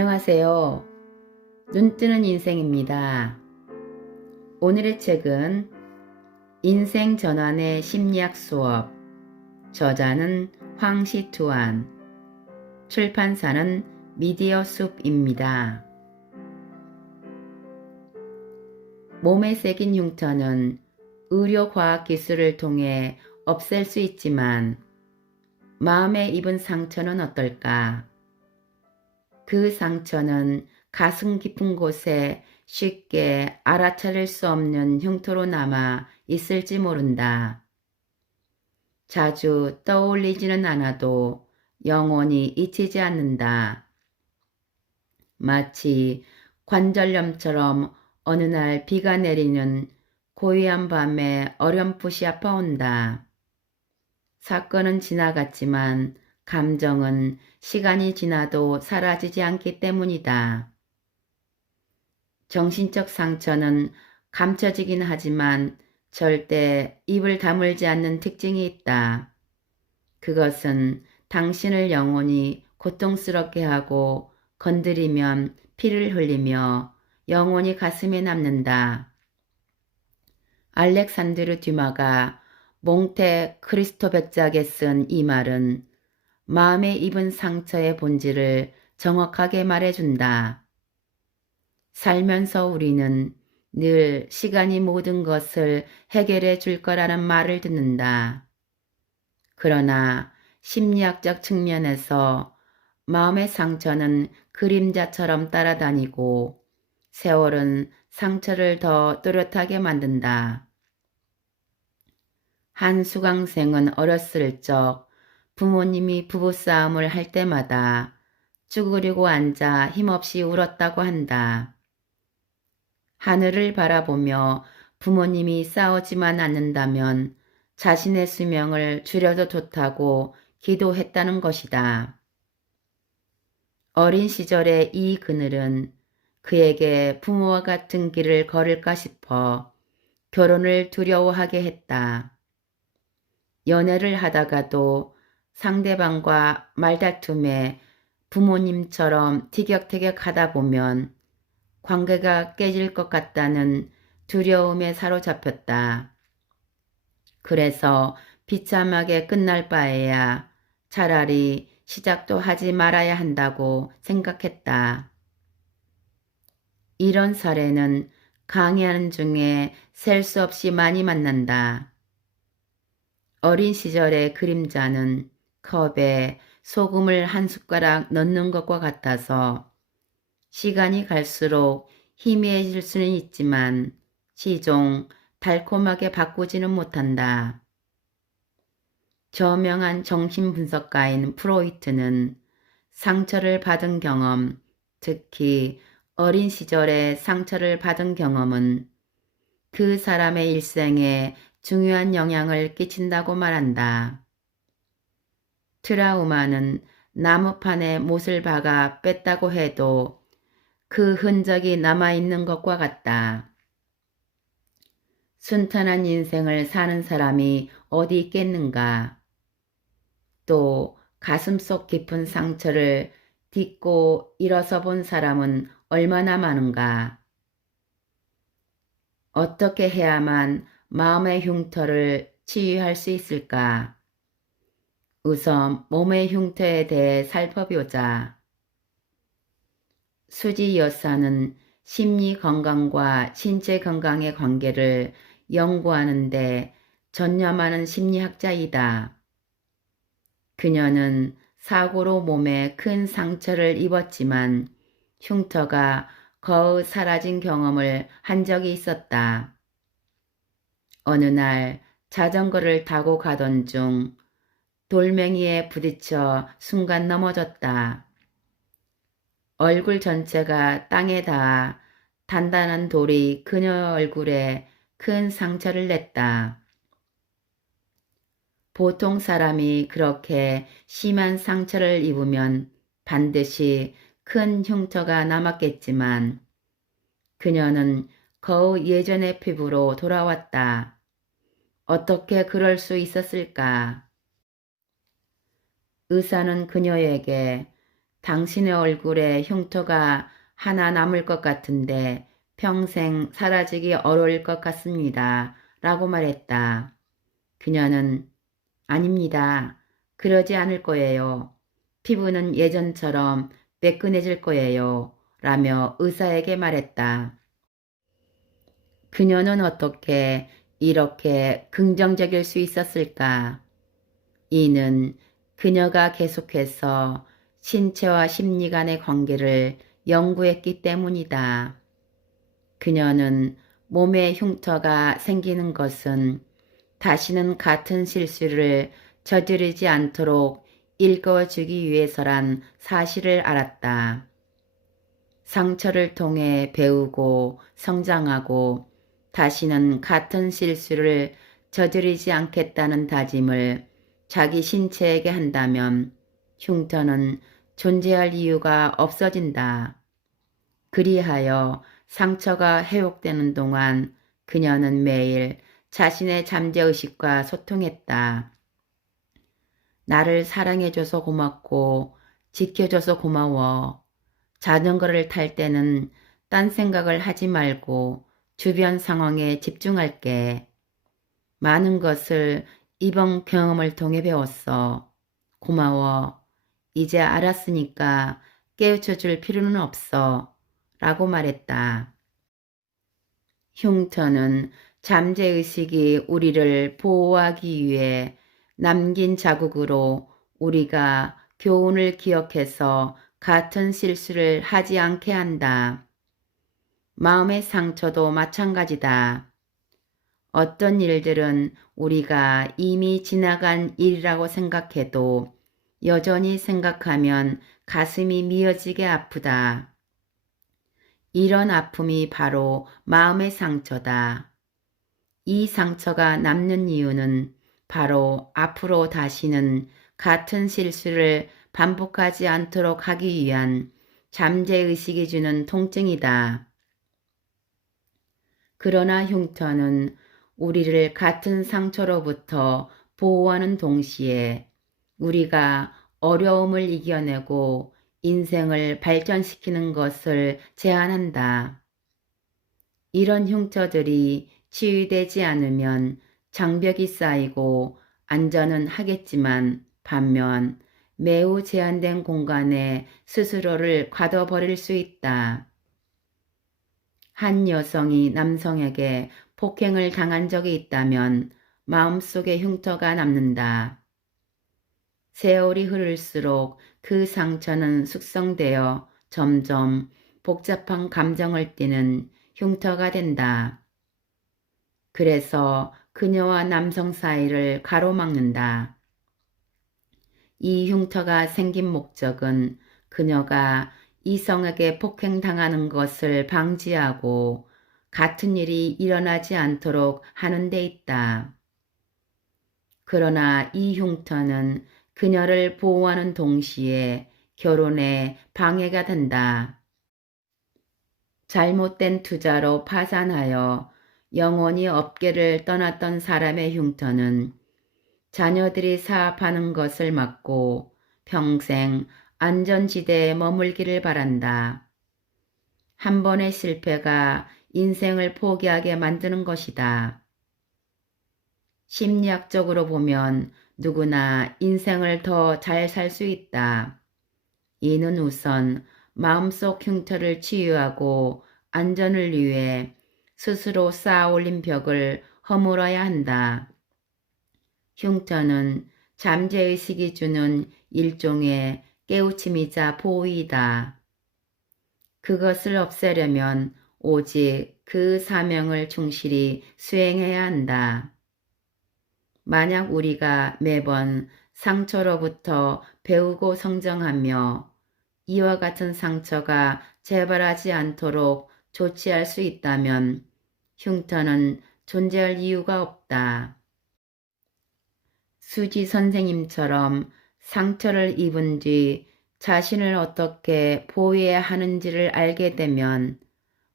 안녕하세요. 눈뜨는 인생입니다. 오늘의 책은 인생 전환의 심리학 수업, 저자는 황시투안, 출판사는 미디어숲입니다. 몸에 새긴 흉터는 의료과학 기술을 통해 없앨 수 있지만 마음에 입은 상처는 어떨까? 그 상처는 가슴 깊은 곳에 쉽게 알아차릴 수 없는 흉터로 남아 있을지 모른다. 자주 떠올리지는 않아도 영원히 잊히지 않는다. 마치 관절염처럼 어느 날 비가 내리는 고요한 밤에 어렴풋이 아파온다. 사건은 지나갔지만 감정은 시간이 지나도 사라지지 않기 때문이다. 정신적 상처는 감춰지긴 하지만 절대 입을 다물지 않는 특징이 있다. 그것은 당신을 영원히 고통스럽게 하고 건드리면 피를 흘리며 영원히 가슴에 남는다. 알렉산드르 듀마가 몽테 크리스토 백작에 쓴 이 말은 마음에 입은 상처의 본질을 정확하게 말해준다. 살면서 우리는 늘 시간이 모든 것을 해결해 줄 거라는 말을 듣는다. 그러나 심리학적 측면에서 마음의 상처는 그림자처럼 따라다니고 세월은 상처를 더 또렷하게 만든다. 한 수강생은 어렸을 적 부모님이 부부싸움을 할 때마다 쭈그리고 앉아 힘없이 울었다고 한다. 하늘을 바라보며 부모님이 싸우지만 않는다면 자신의 수명을 줄여도 좋다고 기도했다는 것이다. 어린 시절의 이 그늘은 그에게 부모와 같은 길을 걸을까 싶어 결혼을 두려워하게 했다. 연애를 하다가도 상대방과 말다툼에 부모님처럼 티격태격 하다 보면 관계가 깨질 것 같다는 두려움에 사로잡혔다. 그래서 비참하게 끝날 바에야 차라리 시작도 하지 말아야 한다고 생각했다. 이런 사례는 강의하는 중에 셀 수 없이 많이 만난다. 어린 시절의 그림자는 컵에 소금을 한 숟가락 넣는 것과 같아서 시간이 갈수록 희미해질 수는 있지만 시종 달콤하게 바꾸지는 못한다. 저명한 정신분석가인 프로이트는 상처를 받은 경험, 특히 어린 시절에 상처를 받은 경험은 그 사람의 일생에 중요한 영향을 끼친다고 말한다. 트라우마는 나무판에 못을 박아 뺐다고 해도 그 흔적이 남아있는 것과 같다. 순탄한 인생을 사는 사람이 어디 있겠는가? 또 가슴속 깊은 상처를 딛고 일어서 본 사람은 얼마나 많은가? 어떻게 해야만 마음의 흉터를 치유할 수 있을까? 우선 몸의 흉터에 대해 살펴보자. 수지 여사는 심리 건강과 신체 건강의 관계를 연구하는데 전념하는 심리학자이다. 그녀는 사고로 몸에 큰 상처를 입었지만 흉터가 거의 사라진 경험을 한 적이 있었다. 어느 날 자전거를 타고 가던 중 돌멩이에 부딪혀 순간 넘어졌다. 얼굴 전체가 땅에 닿아 단단한 돌이 그녀 얼굴에 큰 상처를 냈다. 보통 사람이 그렇게 심한 상처를 입으면 반드시 큰 흉터가 남았겠지만 그녀는 거의 예전의 피부로 돌아왔다. 어떻게 그럴 수 있었을까? 의사는 그녀에게 당신의 얼굴에 흉터가 하나 남을 것 같은데 평생 사라지기 어려울 것 같습니다. 라고 말했다. 그녀는 아닙니다. 그러지 않을 거예요. 피부는 예전처럼 매끈해질 거예요. 라며 의사에게 말했다. 그녀는 어떻게 이렇게 긍정적일 수 있었을까? 이는 그녀가 계속해서 신체와 심리 간의 관계를 연구했기 때문이다. 그녀는 몸에 흉터가 생기는 것은 다시는 같은 실수를 저지르지 않도록 일궈주기 위해서란 사실을 알았다. 상처를 통해 배우고 성장하고 다시는 같은 실수를 저지르지 않겠다는 다짐을 자기 신체에게 한다면 흉터는 존재할 이유가 없어진다. 그리하여 상처가 회복되는 동안 그녀는 매일 자신의 잠재의식과 소통했다. 나를 사랑해줘서 고맙고 지켜줘서 고마워. 자전거를 탈 때는 딴 생각을 하지 말고 주변 상황에 집중할게. 많은 것을 이번 경험을 통해 배웠어. 고마워. 이제 알았으니까 깨우쳐 줄 필요는 없어. 라고 말했다. 흉터는 잠재의식이 우리를 보호하기 위해 남긴 자국으로 우리가 교훈을 기억해서 같은 실수를 하지 않게 한다. 마음의 상처도 마찬가지다. 어떤 일들은 우리가 이미 지나간 일이라고 생각해도 여전히 생각하면 가슴이 미어지게 아프다. 이런 아픔이 바로 마음의 상처다. 이 상처가 남는 이유는 바로 앞으로 다시는 같은 실수를 반복하지 않도록 하기 위한 잠재의식이 주는 통증이다. 그러나 흉터는 우리를 같은 상처로부터 보호하는 동시에 우리가 어려움을 이겨내고 인생을 발전시키는 것을 제안한다. 이런 흉터들이 치유되지 않으면 장벽이 쌓이고 안전은 하겠지만 반면 매우 제한된 공간에 스스로를 가둬버릴 수 있다. 한 여성이 남성에게 폭행을 당한 적이 있다면 마음속에 흉터가 남는다. 세월이 흐를수록 그 상처는 숙성되어 점점 복잡한 감정을 띠는 흉터가 된다. 그래서 그녀와 남성 사이를 가로막는다. 이 흉터가 생긴 목적은 그녀가 이성에게 폭행당하는 것을 방지하고 같은 일이 일어나지 않도록 하는 데 있다. 그러나 이 흉터는 그녀를 보호하는 동시에 결혼에 방해가 된다. 잘못된 투자로 파산하여 영원히 업계를 떠났던 사람의 흉터는 자녀들이 사업하는 것을 막고 평생 안전지대에 머물기를 바란다. 한 번의 실패가 인생을 포기하게 만드는 것이다. 심리학적으로 보면 누구나 인생을 더 잘 살 수 있다. 이는 우선 마음속 흉터를 치유하고 안전을 위해 스스로 쌓아올린 벽을 허물어야 한다. 흉터는 잠재의식이 주는 일종의 깨우침이자 보호이다. 그것을 없애려면 오직 그 사명을 충실히 수행해야 한다. 만약 우리가 매번 상처로부터 배우고 성장하며 이와 같은 상처가 재발하지 않도록 조치할 수 있다면 흉터는 존재할 이유가 없다. 수지 선생님처럼 상처를 입은 뒤 자신을 어떻게 보호해야 하는지를 알게 되면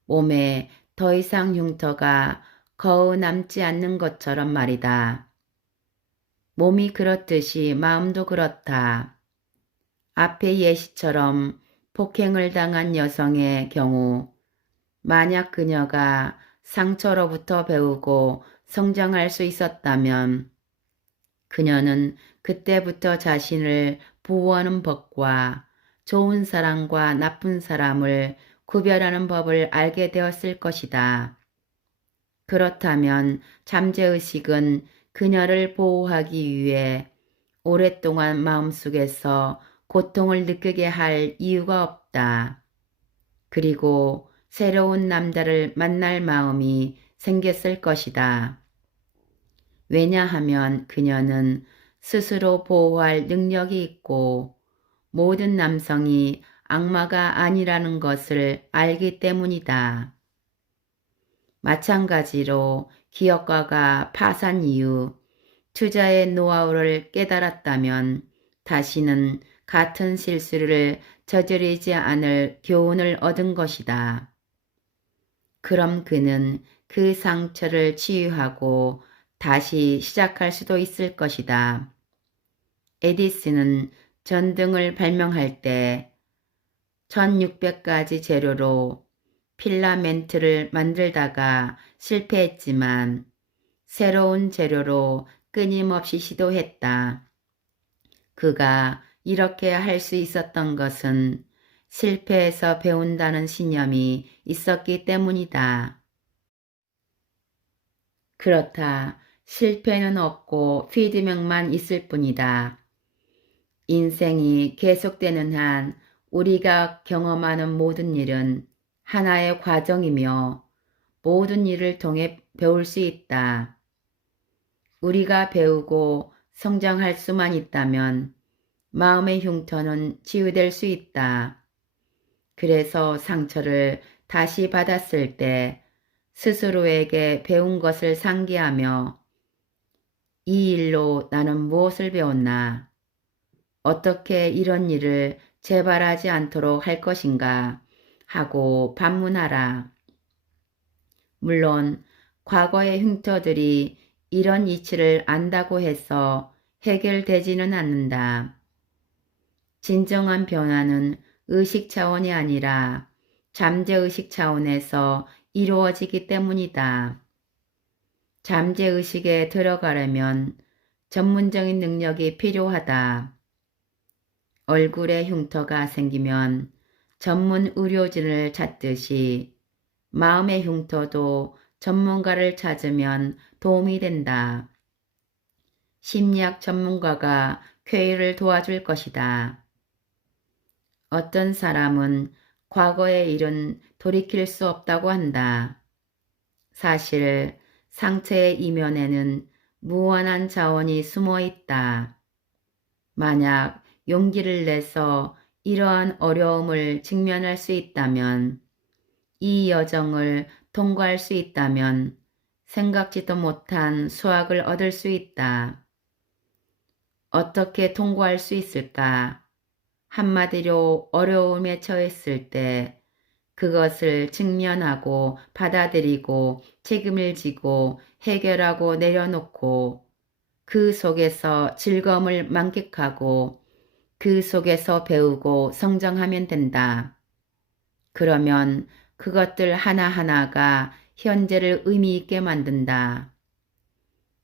몸에 더 이상 흉터가 거의 남지 않는 것처럼 말이다. 몸이 그렇듯이 마음도 그렇다. 앞의 예시처럼 폭행을 당한 여성의 경우 만약 그녀가 상처로부터 배우고 성장할 수 있었다면 그녀는 그때부터 자신을 보호하는 법과 좋은 사람과 나쁜 사람을 구별하는 법을 알게 되었을 것이다. 그렇다면 잠재의식은 그녀를 보호하기 위해 오랫동안 마음속에서 고통을 느끼게 할 이유가 없다. 그리고 새로운 남자를 만날 마음이 생겼을 것이다. 왜냐하면 그녀는 스스로 보호할 능력이 있고 모든 남성이 악마가 아니라는 것을 알기 때문이다. 마찬가지로 기업가가 파산 이후 투자의 노하우를 깨달았다면 다시는 같은 실수를 저지르지 않을 교훈을 얻은 것이다. 그럼 그는 그 상처를 치유하고 다시 시작할 수도 있을 것이다. 에디슨은 전등을 발명할 때 1600가지 재료로 필라멘트를 만들다가 실패했지만 새로운 재료로 끊임없이 시도했다. 그가 이렇게 할 수 있었던 것은 실패해서 배운다는 신념이 있었기 때문이다. 그렇다. 실패는 없고 피드백만 있을 뿐이다. 인생이 계속되는 한 우리가 경험하는 모든 일은 하나의 과정이며 모든 일을 통해 배울 수 있다. 우리가 배우고 성장할 수만 있다면 마음의 흉터는 치유될 수 있다. 그래서 상처를 다시 받았을 때 스스로에게 배운 것을 상기하며 이 일로 나는 무엇을 배웠나? 어떻게 이런 일을 재발하지 않도록 할 것인가? 하고 반문하라. 물론 과거의 흉터들이 이런 이치를 안다고 해서 해결되지는 않는다. 진정한 변화는 의식 차원이 아니라 잠재의식 차원에서 이루어지기 때문이다. 잠재의식에 들어가려면 전문적인 능력이 필요하다. 얼굴에 흉터가 생기면 전문 의료진을 찾듯이 마음의 흉터도 전문가를 찾으면 도움이 된다. 심리학 전문가가 쾌유를 도와줄 것이다. 어떤 사람은 과거의 일은 돌이킬 수 없다고 한다. 사실 상처의 이면에는 무한한 자원이 숨어 있다. 만약 용기를 내서 이러한 어려움을 직면할 수 있다면, 이 여정을 통과할 수 있다면 생각지도 못한 수확을 얻을 수 있다. 어떻게 통과할 수 있을까? 한마디로 어려움에 처했을 때 그것을 직면하고 받아들이고 책임을 지고 해결하고 내려놓고 그 속에서 즐거움을 만끽하고 그 속에서 배우고 성장하면 된다. 그러면 그것들 하나하나가 현재를 의미 있게 만든다.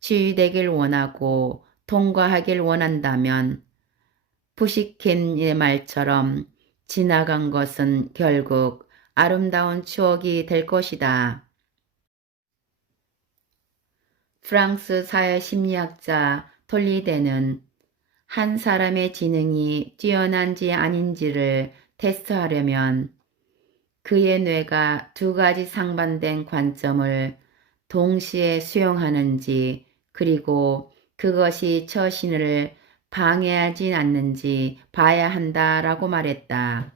치유되길 원하고 통과하길 원한다면 푸시킨의 말처럼 지나간 것은 결국 아름다운 추억이 될 것이다. 프랑스 사회심리학자 톨리데는 한 사람의 지능이 뛰어난지 아닌지를 테스트하려면 그의 뇌가 두 가지 상반된 관점을 동시에 수용하는지 그리고 그것이 처신을 방해하진 않는지 봐야 한다라고 말했다.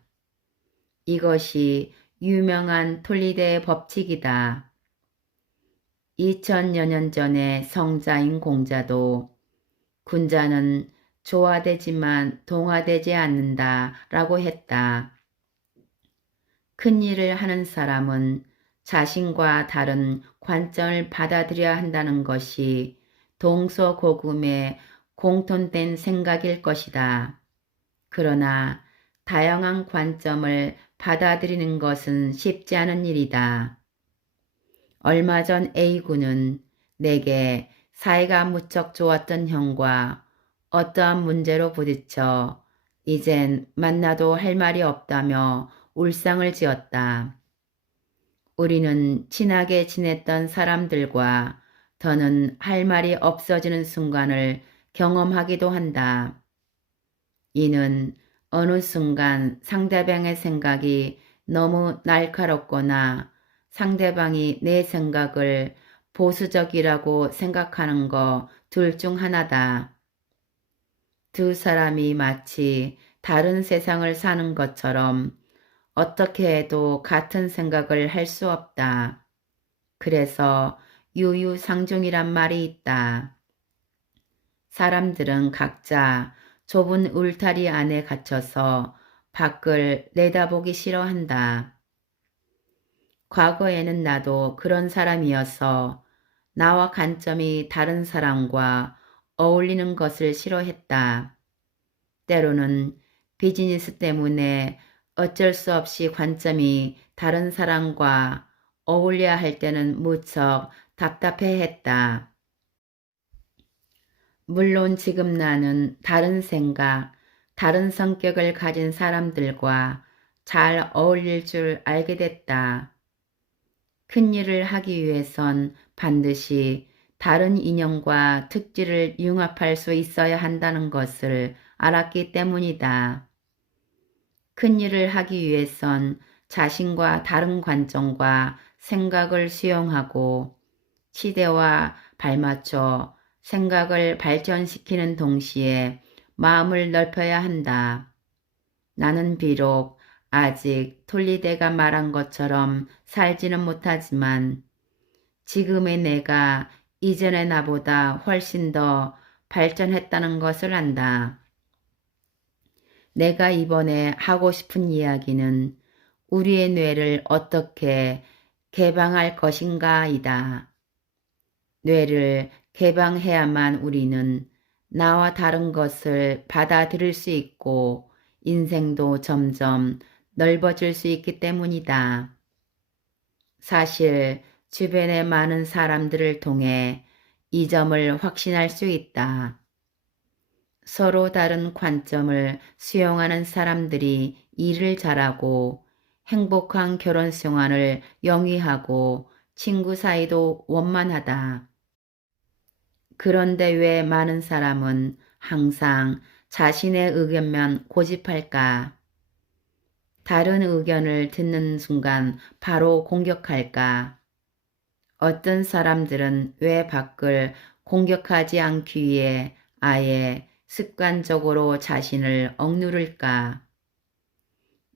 이것이 유명한 톨리데의 법칙이다. 2000여 년 전에 성자인 공자도 군자는 조화되지만 동화되지 않는다 라고 했다. 큰 일을 하는 사람은 자신과 다른 관점을 받아들여야 한다는 것이 동서고금의 공통된 생각일 것이다. 그러나 다양한 관점을 받아들이는 것은 쉽지 않은 일이다. 얼마 전 A군은 내게 사이가 무척 좋았던 형과 어떠한 문제로 부딪혀 이젠 만나도 할 말이 없다며 울상을 지었다. 우리는 친하게 지냈던 사람들과 더는 할 말이 없어지는 순간을 경험하기도 한다. 이는 어느 순간 상대방의 생각이 너무 날카롭거나 상대방이 내 생각을 보수적이라고 생각하는 거 둘 중 하나다. 두 사람이 마치 다른 세상을 사는 것처럼 어떻게 해도 같은 생각을 할 수 없다. 그래서 유유상종이란 말이 있다. 사람들은 각자 좁은 울타리 안에 갇혀서 밖을 내다보기 싫어한다. 과거에는 나도 그런 사람이어서 나와 관점이 다른 사람과 어울리는 것을 싫어했다. 때로는 비즈니스 때문에 어쩔 수 없이 관점이 다른 사람과 어울려야 할 때는 무척 답답해했다. 물론 지금 나는 다른 생각, 다른 성격을 가진 사람들과 잘 어울릴 줄 알게 됐다. 큰 일을 하기 위해선 반드시 다른 인연과 특질을 융합할 수 있어야 한다는 것을 알았기 때문이다. 큰 일을 하기 위해선 자신과 다른 관점과 생각을 수용하고 시대와 발맞춰 생각을 발전시키는 동시에 마음을 넓혀야 한다. 나는 비록 아직 톨리데가 말한 것처럼 살지는 못하지만 지금의 내가 이전의 나보다 훨씬 더 발전했다는 것을 안다. 내가 이번에 하고 싶은 이야기는 우리의 뇌를 어떻게 개방할 것인가이다. 뇌를 개방해야만 우리는 나와 다른 것을 받아들일 수 있고 인생도 점점 넓어질 수 있기 때문이다. 사실 주변의 많은 사람들을 통해 이 점을 확신할 수 있다. 서로 다른 관점을 수용하는 사람들이 일을 잘하고 행복한 결혼 생활을 영위하고 친구 사이도 원만하다. 그런데 왜 많은 사람은 항상 자신의 의견만 고집할까? 다른 의견을 듣는 순간 바로 공격할까? 어떤 사람들은 왜 밖을 공격하지 않기 위해 아예 습관적으로 자신을 억누를까?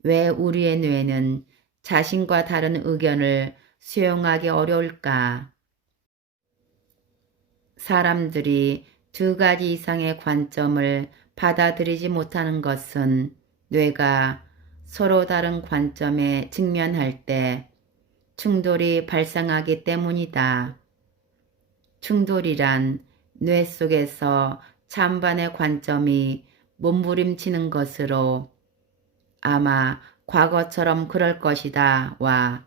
왜 우리의 뇌는 자신과 다른 의견을 수용하기 어려울까? 사람들이 두 가지 이상의 관점을 받아들이지 못하는 것은 뇌가 서로 다른 관점에 직면할 때 충돌이 발생하기 때문이다. 충돌이란 뇌 속에서 찬반의 관점이 몸부림치는 것으로 아마 과거처럼 그럴 것이다 와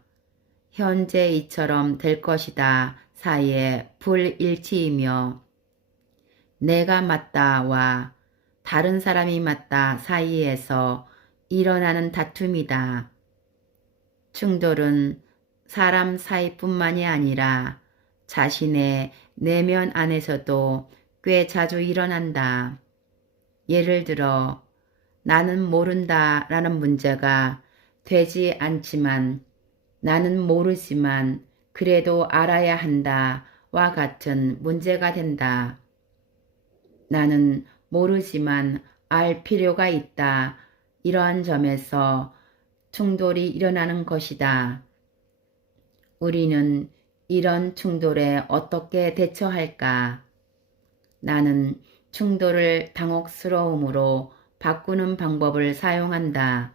현재 이처럼 될 것이다 사이의 불일치이며 내가 맞다와 다른 사람이 맞다 사이에서 일어나는 다툼이다. 충돌은 사람 사이뿐만이 아니라 자신의 내면 안에서도 꽤 자주 일어난다. 예를 들어 나는 모른다 라는 문제가 되지 않지만 나는 모르지만 그래도 알아야 한다 와 같은 문제가 된다. 나는 모르지만 알 필요가 있다. 이러한 점에서 충돌이 일어나는 것이다. 우리는 이런 충돌에 어떻게 대처할까? 나는 충돌을 당혹스러움으로 바꾸는 방법을 사용한다.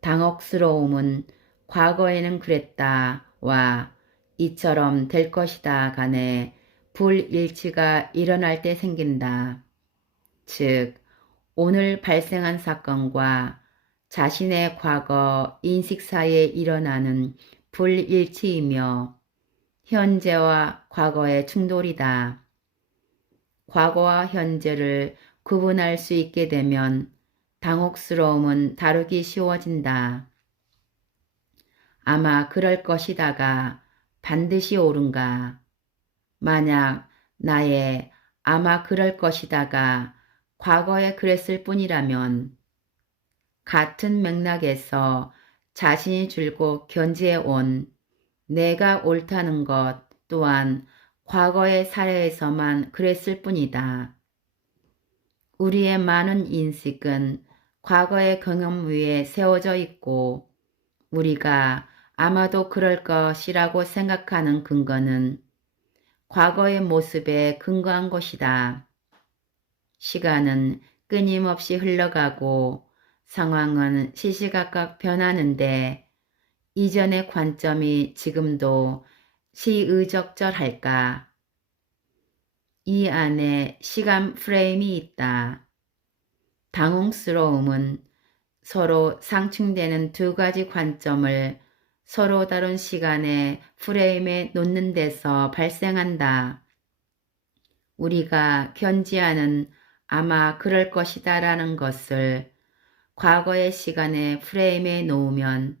당혹스러움은 과거에는 그랬다와 이처럼 될 것이다 간에 불일치가 일어날 때 생긴다. 즉, 오늘 발생한 사건과 자신의 과거 인식 사이에 일어나는 불일치이며 현재와 과거의 충돌이다. 과거와 현재를 구분할 수 있게 되면 당혹스러움은 다루기 쉬워진다. 아마 그럴 것이다가 반드시 옳은가? 만약 나의 아마 그럴 것이다가 과거에 그랬을 뿐이라면 같은 맥락에서 자신이 줄곧 견지해온 내가 옳다는 것 또한 과거의 사례에서만 그랬을 뿐이다. 우리의 많은 인식은 과거의 경험 위에 세워져 있고 우리가 아마도 그럴 것이라고 생각하는 근거는 과거의 모습에 근거한 것이다. 시간은 끊임없이 흘러가고 상황은 시시각각 변하는데 이전의 관점이 지금도 시의적절할까? 이 안에 시간 프레임이 있다. 당혹스러움은 서로 상충되는 두 가지 관점을 서로 다른 시간의 프레임에 놓는 데서 발생한다. 우리가 견지하는 아마 그럴 것이다 라는 것을 과거의 시간의 프레임에 놓으면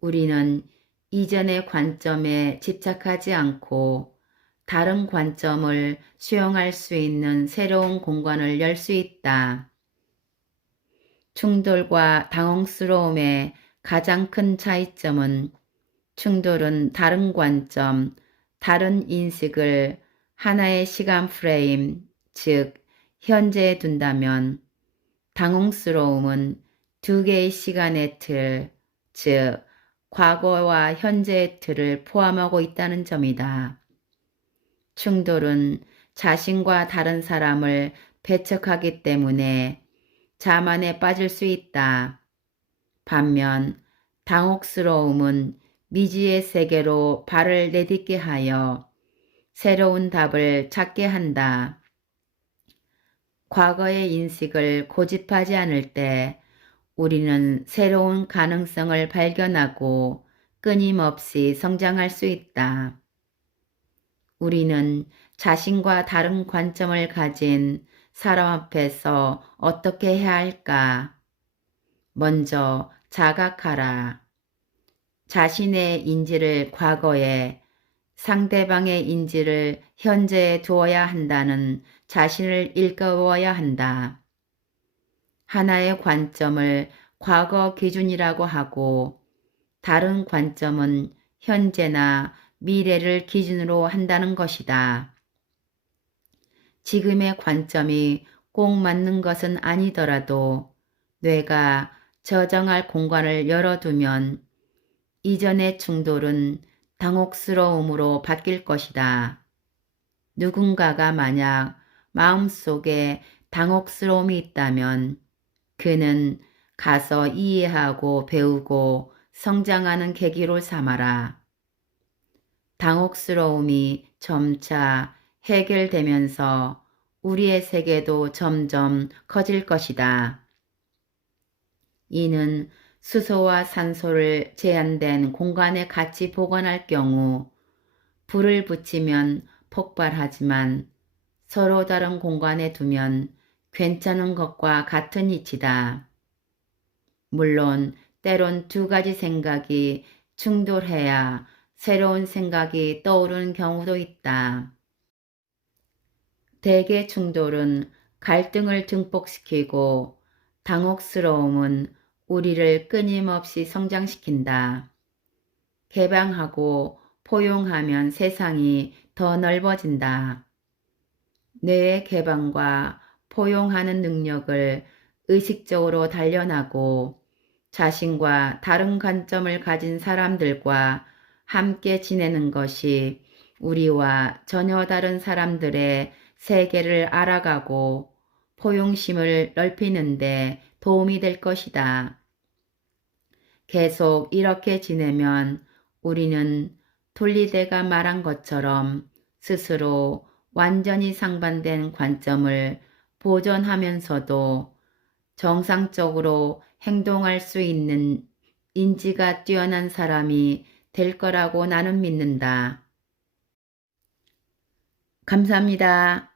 우리는 이전의 관점에 집착하지 않고 다른 관점을 수용할 수 있는 새로운 공간을 열 수 있다. 충돌과 당혹스러움의 가장 큰 차이점은 충돌은 다른 관점, 다른 인식을 하나의 시간 프레임, 즉 현재에 둔다면 당혹스러움은 두 개의 시간의 틀, 즉 과거와 현재의 틀을 포함하고 있다는 점이다. 충돌은 자신과 다른 사람을 배척하기 때문에 자만에 빠질 수 있다. 반면 당혹스러움은 미지의 세계로 발을 내딛게 하여 새로운 답을 찾게 한다. 과거의 인식을 고집하지 않을 때 우리는 새로운 가능성을 발견하고 끊임없이 성장할 수 있다. 우리는 자신과 다른 관점을 가진 사람 앞에서 어떻게 해야 할까? 먼저 자각하라. 자신의 인지를 과거에, 상대방의 인지를 현재에 두어야 한다는 자신을 일깨워야 한다. 하나의 관점을 과거 기준이라고 하고 다른 관점은 현재나 미래를 기준으로 한다는 것이다. 지금의 관점이 꼭 맞는 것은 아니더라도 뇌가 저장할 공간을 열어두면 이전의 충돌은 당혹스러움으로 바뀔 것이다. 누군가가 만약 마음속에 당혹스러움이 있다면 그는 가서 이해하고 배우고 성장하는 계기로 삼아라. 당혹스러움이 점차 해결되면서 우리의 세계도 점점 커질 것이다. 이는 수소와 산소를 제한된 공간에 같이 보관할 경우 불을 붙이면 폭발하지만 서로 다른 공간에 두면 괜찮은 것과 같은 이치다. 물론 때론 두 가지 생각이 충돌해야 새로운 생각이 떠오르는 경우도 있다. 대개 충돌은 갈등을 증폭시키고 당혹스러움은 우리를 끊임없이 성장시킨다. 개방하고 포용하면 세상이 더 넓어진다. 뇌의 개방과 포용하는 능력을 의식적으로 단련하고 자신과 다른 관점을 가진 사람들과 함께 지내는 것이 우리와 전혀 다른 사람들의 세계를 알아가고 포용심을 넓히는 데 도움이 될 것이다. 계속 이렇게 지내면 우리는 돌리대가 말한 것처럼 스스로 완전히 상반된 관점을 보존하면서도 정상적으로 행동할 수 있는 인지가 뛰어난 사람이 될 거라고 나는 믿는다. 감사합니다.